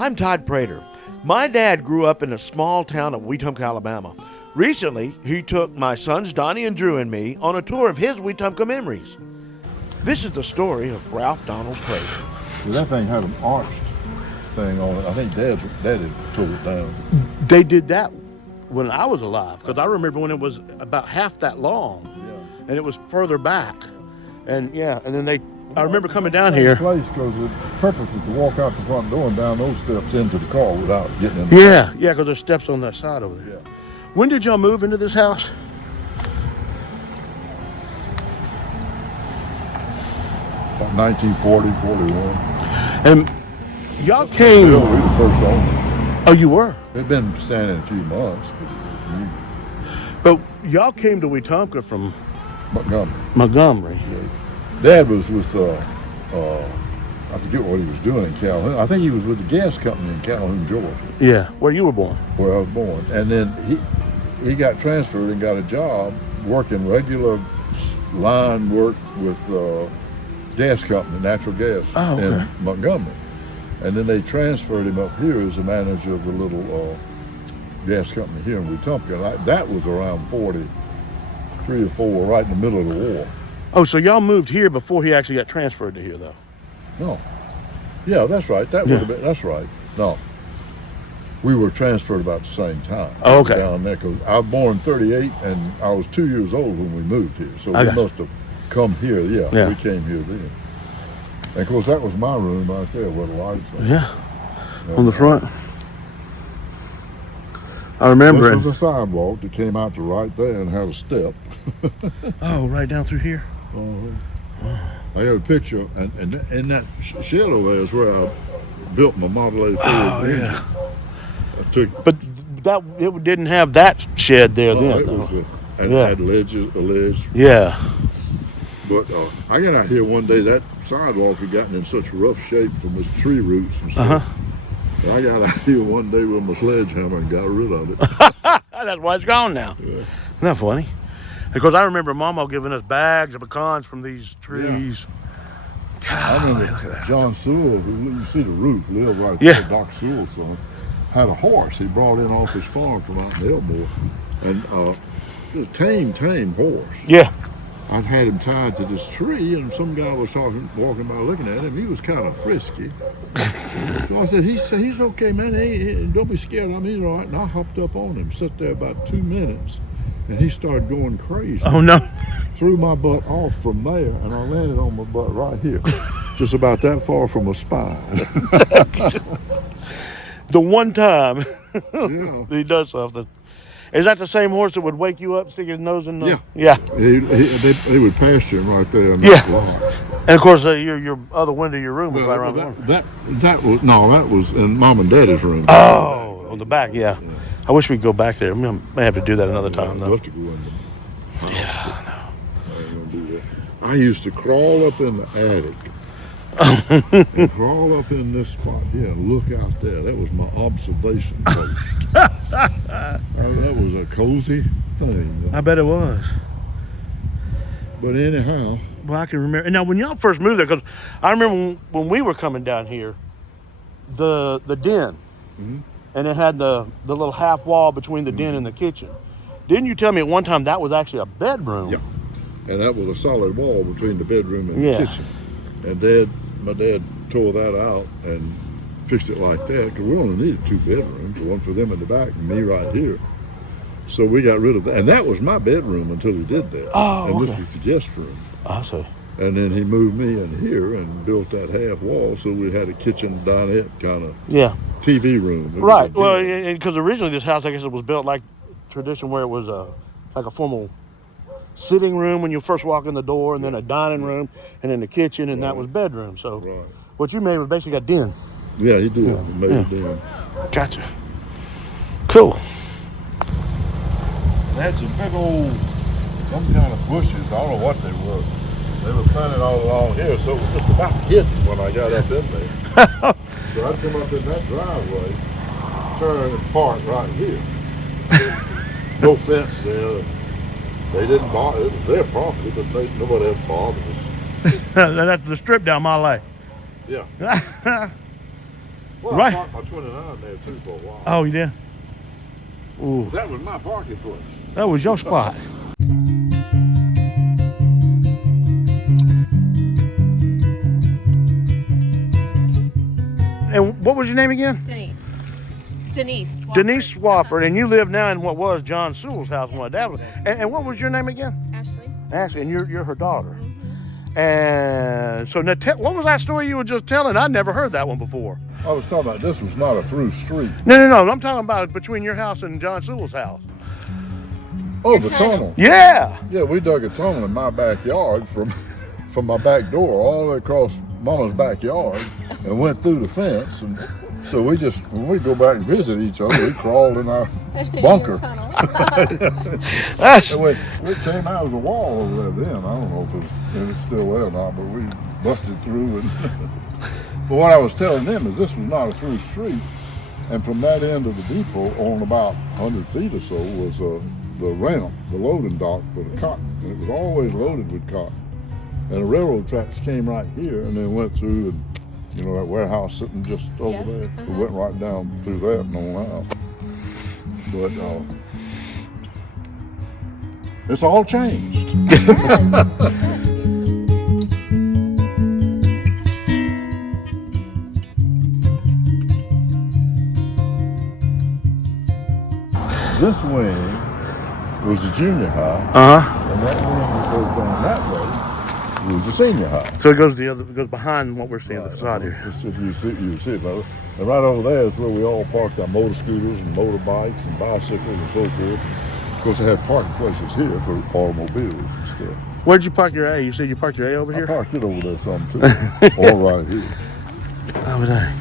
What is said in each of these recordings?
I'm Todd Prater. My dad grew up in a small town of Wetumpka, Alabama. Recently, he took my sons Donnie and Drew and me on a tour of his Wetumpka memories. This is the story of Ralph Donald Prater. That thing had an arched thing on it. I think Daddy tore it down. They did that when I was alive, because I remember when it was about half that long, and it was further back. And then I remember coming down here. Place because the purpose was to walk out the front door and down those steps into the car without getting in. Yeah, because there's steps on that side over there. Yeah. When did y'all move into this house? About 1940, 41. And y'all came. We were the first owner. Oh, you were? They'd been standing a few months, But y'all came to Wetumpka from Montgomery. Yeah. Dad was with, I forget what he was doing in Calhoun. I think he was with the gas company in Calhoun, Georgia. Yeah, where you were born. Where I was born. And then he got transferred and got a job working regular line work with gas company, natural gas in Montgomery. And then they transferred him up here as the manager of the little gas company here in Wetumpka. That was around 43 or 4, right in the middle of the war. Oh, so y'all moved here before he actually got transferred to here, though? No. Yeah, that's right. That would have been, that's right. No. We were transferred about the same time. Oh, okay. Down there, because I was born in 38, and I was 2 years old when we moved here. So we must have come here. Yeah, we came here then. And of course, that was my room right there where the lights are. Yeah, on the front. I remember this was a sidewalk that came out to right there and had a step. Oh, right down through here? I got a picture, and in that shed over there is where I built my Model A Ford engine. But it didn't have that shed there then. It was it had a ledge. Yeah. But I got out here one day, that sidewalk had gotten in such rough shape from its tree roots and stuff. I got out here one day with my sledgehammer and got rid of it. That's why it's gone now. Yeah. Isn't that funny? Because I remember Mama giving us bags of pecans from these trees. I remember John Sewell, you see the roof, lived right there, Doc Sewell's son, had a horse he brought in off his farm from out in Elmore. And it was a tame horse. Yeah. I'd had him tied to this tree, and some guy was walking by looking at him. He was kind of frisky. So I said, he's okay, man. Don't be scared of him. He's all right. And I hopped up on him, sat there about 2 minutes, and he started going crazy. Oh, no. Threw my butt off from there, and I landed on my butt right here, just about that far from my spine. The one time he does something. Is that the same horse that would wake you up, stick his nose in the... Yeah. He would pasture him right there in that block. And of course, your other window of your room was right around that was in Mom and Daddy's room. Oh, on the back, yeah. I wish we'd go back there. I may have to do that another time, though. I'd love to go in there. Yeah, I know. I ain't gonna do that. I used to crawl up in the attic. And crawl up in this spot here and look out there. That was my observation post. That was a cozy thing. I bet it was. But anyhow. Well, I can remember. And now, when y'all first moved there, because I remember when we were coming down here, the den, and it had the little half wall between the den and the kitchen. Didn't you tell me at one time that was actually a bedroom? Yeah. And that was a solid wall between the bedroom and the kitchen. And my dad tore that out and fixed it like that, because we only needed 2 bedrooms, one for them in the back and me right here. So we got rid of that. And that was my bedroom until he did that. Oh, and this was the guest room. I see. And then he moved me in here and built that half wall, so we had a kitchen dinette kind of TV room. Right. Well, because originally this house, I guess it was built like tradition, where it was like a formal sitting room when you first walk in the door, and then a dining room, and then the kitchen, and that was bedroom. So what you made was basically a den. Yeah, he did. He made a den. Gotcha. Cool. They had some big old, some kind of bushes. I don't know what they were. They were planted all along here, so it was just about hidden when I got up in there. So I'd come up in that driveway, turn and park right here. No fence there. They didn't bother. It was their property, but nobody ever bothered us. That's the strip down my lane. Yeah. Well, Right. I parked my 29 there too for a while. Oh, you did? Ooh, That was my parking place. that was your spot. And what was your name again? Denise Swafford. Denise Swafford, and you live now in what was John Sewell's house when my dad was. And what was your name again? Ashley. Ashley, and you're her daughter. And so now, what was that story you were just telling? I never heard that one before. I was talking about this was not a through street. No. I'm talking about between your house and John Sewell's house. Oh, the tunnel. Yeah. Yeah, we dug a tunnel in my backyard from my back door all the way across Mama's backyard and went through the fence. And so we just, when we go back and visit each other, we crawled in our bunker. That's And we came out of the wall over there then. I don't know if it's still there or not, but we busted through. And but what I was telling them is this was not a through street. And from that end of the depot on about 100 feet or so was the ramp, the loading dock for the cotton. And it was always loaded with cotton. And the railroad tracks came right here and then went through and, you know, that warehouse sitting just over there. We went right down through that and on out. But it's all changed. This wing was the junior high, and that wing that goes down that way was the senior high. so it goes goes behind what we're seeing the facade here. Just if you see it, brother. And right over there is where we all parked our motor scooters and motorbikes and bicycles and so forth. Of course, they had parking places here for automobiles and stuff. Where'd you park your A? You said you parked your A over I here? parked it over there some too, all right here. Over there.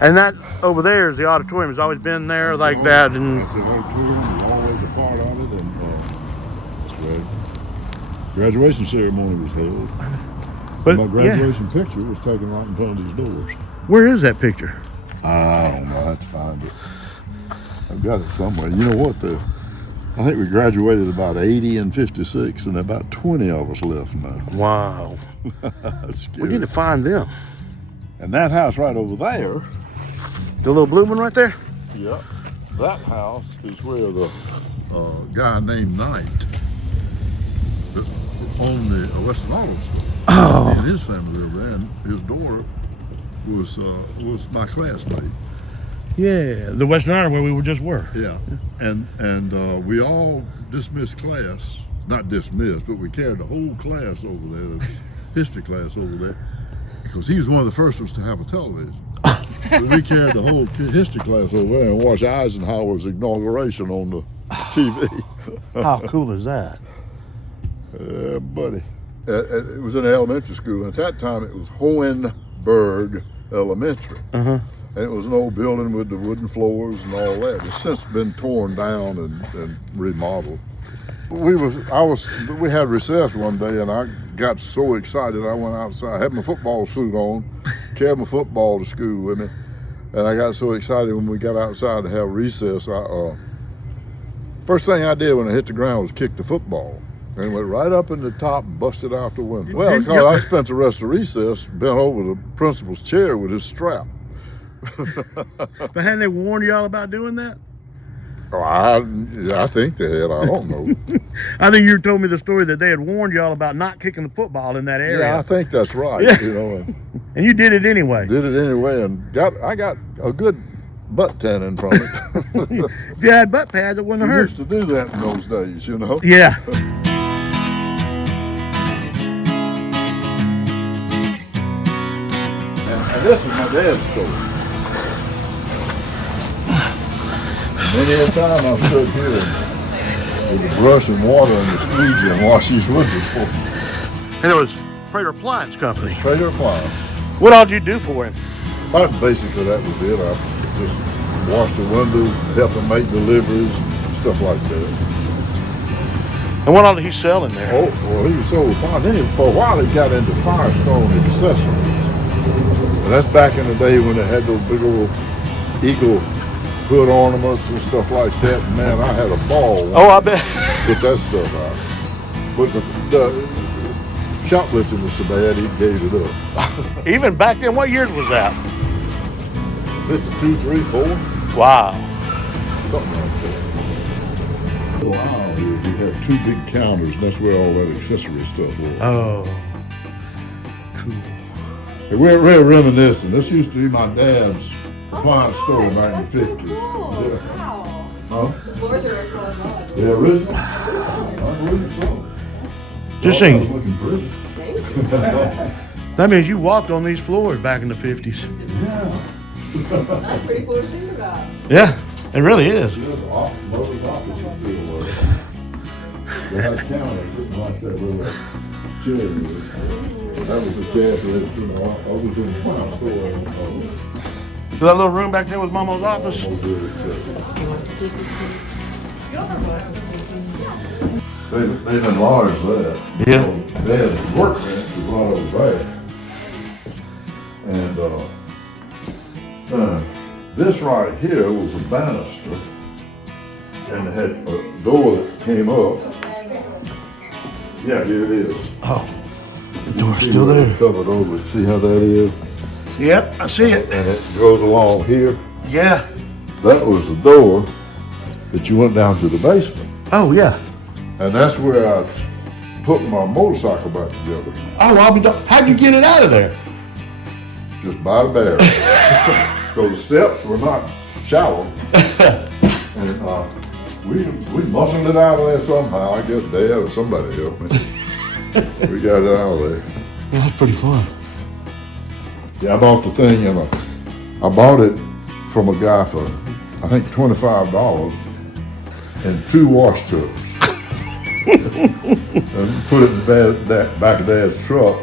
And that over there is the auditorium. It's always been there like that. And That's the auditorium, was always a part of it, and that's where graduation ceremony was held. but My yeah, graduation picture was taken right in front of these doors. where is that picture? I don't know. I have to find it. I've got it somewhere. You know what? I think we graduated about 80 and 56, and about 20 of us left now. Wow. That's scary. We need to find them. And that house right over there, The little blue one right there? yeah, that house is where the guy named Knight that owned the Western Auto Store. Oh. And his family lived there, and his daughter was my classmate. Yeah, the Western Iron where we just were. Yeah, and we all dismissed class, not dismissed, but we carried the whole class over there, the history class over there, because he was one of the first ones to have a television. So we carried the whole history class over there and watched Eisenhower's inauguration on the TV. How cool is that? Yeah, buddy. It was in elementary school. At that time, it was Hohenberg Elementary. Uh-huh. And it was an old building with the wooden floors and all that. It's since been torn down and remodeled. We had recess one day, and I got so excited I went outside. I had my football suit on, carried my football to school with me, and I got so excited when we got outside to have recess. First thing I did when I hit the ground was kick the football, and went right up in the top and busted out the window. Well, because I spent the rest of recess bent over the principal's chair with his strap. But hadn't they warned y'all about doing that? Oh, I think they had. I don't know. I think you told me the story that they had warned y'all about not kicking the football in that area. Yeah, I think that's right. Yeah. You know, And you did it anyway. did it anyway, and I got a good butt tanning from it. If you had butt pads, it wouldn't We have used hurt. to do that in those days, you know. Yeah. And this is my dad's story. Many a time I've stood here with the brush and water and the squeegee and wash these windows for him. And it was Prater Appliance Company. Prater Appliance. What all did you do for him? About basically that was it. I just washed the windows, help him make deliveries, stuff like that. And what all did he sell in there? Oh, well, he was so fine. Then for a while he got into Firestone accessories. And that's back in the day when they had those big old eagle hood ornaments and stuff like that. And man, I had a ball. Oh, I bet. Put that stuff out. But the shoplifting was so bad he gave it up. Even back then, what years was that? 52, 3, 4, Wow. something like that. Wow, we had two big counters, and that's where all that accessory stuff was. Oh. Cool. Hey, we're reminiscing. This used to be my dad's appliance store back in the 50s. Cool. Yeah. Wow. Huh? The floors are really well. Yeah, original. I believe so. Just Y'all think, looking pretty. that means you walked on these floors back in the 50s. That's pretty cool to think about. Yeah, it really is. Yeah, the mother's office is still there. They had counters sitting like that where that chair is. That was the cash register. I was in the appliance store. So that little room back there was Mama's office? They've enlarged that. Yeah. Dad's workbench was right over there. And this right here was a banister. And it had a door that came up. Yeah, here it is. Oh, the door's See still where there. it's covered over it. See how that is? Yep, I see it. And it goes along here. Yeah. That was the door that you went down to the basement. Oh, yeah. And that's where I put my motorcycle back together. Oh, how'd you get it out of there? Just by the barrel. Because the steps were not shallow. And we muscled it out of there somehow. I guess Dad or somebody helped me. We got it out of there. That's pretty fun. Yeah, I bought the thing and I bought it from a guy for, I think, $25 and 2 wash tubs. And put it in the back of Dad's truck,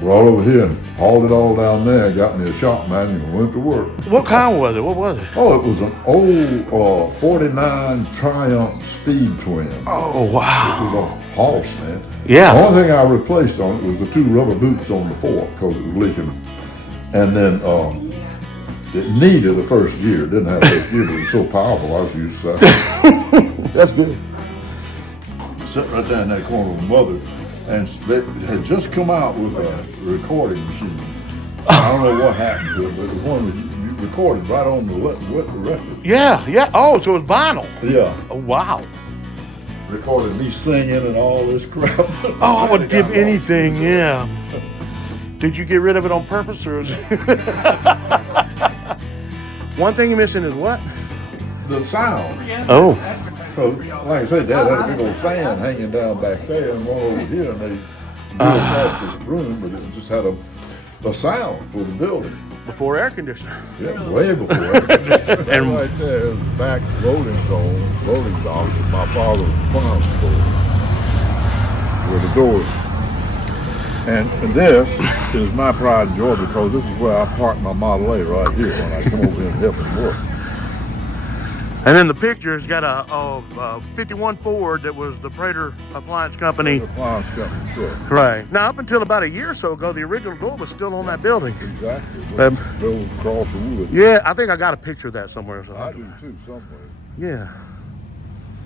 brought over here and hauled it all down there, got me a shop manual and went to work. What kind was it? What was it? Oh, it was an old 49 Triumph Speed Twin. Oh, It wow. was a horse, man. Yeah. The only thing I replaced on it was the 2 rubber boots on the fork because it was leaking. And then it needed a first gear. It didn't have first gear, but it was so powerful I was used to that. That's good. Sitting right there in that corner with mother, and they had just come out with a recording machine. I don't know what happened to it, but it was one that you recorded right on the record. Yeah, yeah. Oh, so it's vinyl. Yeah, Oh, wow. recorded me singing and all this crap. Oh, I would give anything, yeah. Did you get rid of it on purpose, or is one thing you're missing is what? The sound. Oh. So, like I said, Dad had a big old fan hanging down back there and one over here, and they built across the room, but it just had a sound for the building. Before air conditioner. Yeah, way before that. And right there is the back loading zone, loading dock of my father's appliance store, where the doors. And this is my pride and joy because this is where I park my Model A right here when I come over here and help him work. And then the picture's got a 51 Ford that was the Prater Appliance Company. The appliance company truck. Right. Now, up until about a year or so ago, the original door was still on that building. Exactly. Um, Goes across the wood. Yeah, I think I got a picture of that somewhere. So I do too, somewhere. yeah.